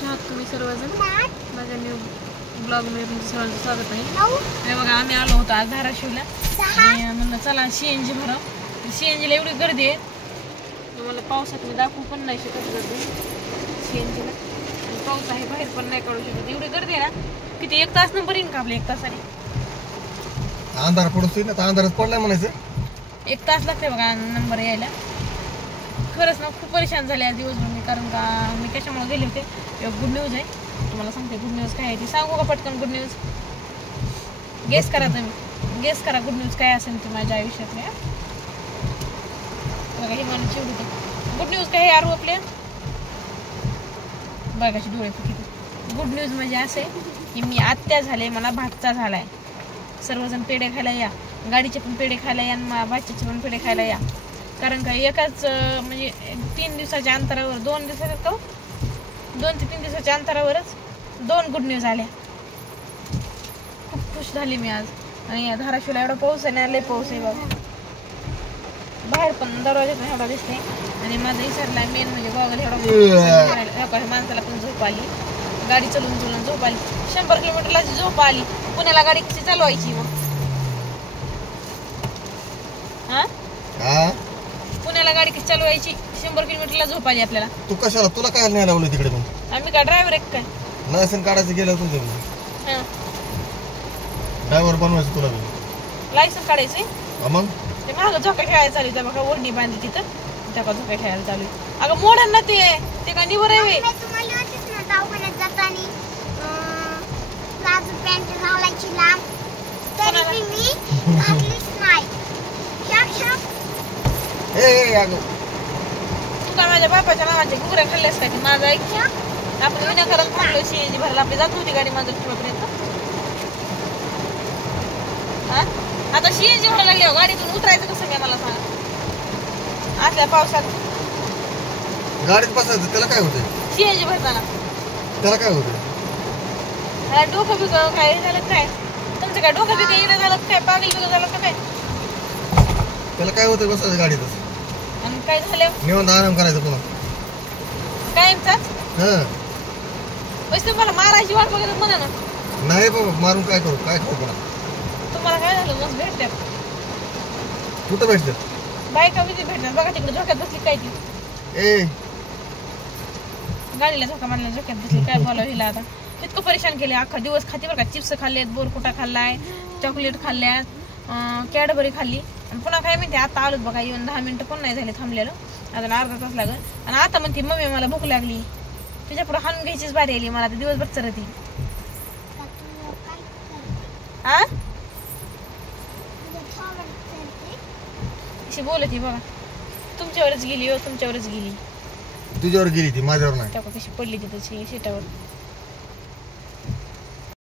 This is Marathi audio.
कसे आहात तुम्ही सर्वजण? माझ्या न्यू ब्लॉगमध्ये तुमचं सर्वांचं स्वागत आहे. हे बघा आम्ही आलो होतो आज धाराशिवला आणि म्हणलं चला CNG भरा. CNGला एवढी गर्दी आहे तुम्हाला पावसात मी दाखवू पण नाही शकत गर्दी CNGला. पाऊस आहे बाहेर पण नाही काढू शकत एवढी गर्दी आहे ना. किती 1 तास नंबर येईन का आपल्या 1 तासाने? अंधार पडतोय ना, अंधारच पडलाय म्हणायचं. 1 तास लागते बघा नंबर यायला. खरंच ना खूप परेशान झाले आज दिवसभर मी, कारण का मी कशामुळे गेले होते. गुड न्यूज आहे तुम्हाला सांगते. गुड न्यूज काय आहे ती सांगू का पटकन? गुड न्यूज गेस करा तुम्ही, गेस करा गुड न्यूज काय असेल ते माझ्या आयुष्यातल्या. बघा ही मला चिवडी होते. गुड न्यूज काय यार आपले बघाचे डोळे फुकित. गुड न्यूज म्हणजे असे की मी आत्या झाले, मला भातचा झालाय. सर्वजण पेढे खायला या, गाडीचे पण पेढे खायला या आणि भाच्याचे पण पेढे खायला या. कारण का एकाच म्हणजे 3 दिवसाच्या अंतरावर 2 दिवसाच्या का 2 ते 3 दिवसाच्या अंतरावरच 2 गुड न्यूज आल्या. खूप खुश झाली मी आज. आणि या धाराशिवला एवढा पाऊस आहे ना, लय पाऊस आहे बाबा. बाहेर पण दरवाजात एवढा दिसते. आणि माझा विसरला मेन म्हणजे गॉगल एवढा माणसाला पण झोप आली. गाडी चलून चलून झोप आली. 100 किलोमीटरला झोप आली. पुण्याला गाडी कशी चालवायची मग? पुण्याला गाडी कशी चालवायची? 100 किलोमीटरला झोप आली आपल्याला. तू कशाला, तुला काय नाही लावलं तिकडे? मग आम्ही काय ड्रायव्हर आहे काय? लायसन काढायचं गेलं तुझं, ड्रायव्हर बनवायचं तुला. लायसन काढायचंय मग ते मागं झोका खेळायला चालू आहे बघा. ओढणी बांधली तिथं त्या झोका खेळायला चालू आहे. अगं मोडन ना ते काय निवर आहे. तू काय माझ्या बापाच्या नावाचे घुगऱ्या खाल्ल्यास काय? माझा ऐक, आपण विनाकारण थांबलो CNG भरायला. आपली जात होती गाडी मांजरपुरापर्यंत. आता CNG भरायला लागली गाडीतून उतरायचं कसं काय मला सांगा? असल्या पावसात गाडीत बसायचं त्याला काय होतं? CNG भरताना त्याला काय होतं? डोकं बिकं काय झालं काय? तुमचं काय डोकं बिकं येणं झालं काय? पागल बिकं झालं का काय? त्याला काय होतं बसायचं गाडीतच? आणि काय झालं? निवांत आराम करायचं पुन्हा कायमचाच. तुम्हाला मारायची वाट बघत म्हणा ना. नाही बाबा, मारून काय करू, काय करू पुन्हा? तुम्हाला काय झालं? मग भेटतात. कुठं भेटतात? बायका विधी भेटणार बघा. तिकडे झोक्यात बसली काय ती? गाडीला झोका मारला, झोक्यात बसली. काय बोलावं हिला आता? इतकं परेशान केले. अख्खा दिवस खाती बरं का. चिप्स खाल्लेत, बोरकुटा खाल्लाय, चॉकलेट खाल्ल्यात, कॅडबरी खाल्ली. आणि पुन्हा काय म्हणते आता आलोच बघा. येऊन 10 मिनिटं पण नाही झाले थांबलेलं. अजून अर्धा तास लागत. आणि आता म्हणते मम्मी मला भूक लागली. तुझ्या पुढे हाणून घ्यायचीच बारी आली मला. दिवसभर चरती. कशी बोलत बघा. तुमच्यावरच गेली हो, तुमच्यावरच गेली. तुझ्यावर गेली ती, माझ्यावर नाही. कशी पडली ती तशी सीटावर.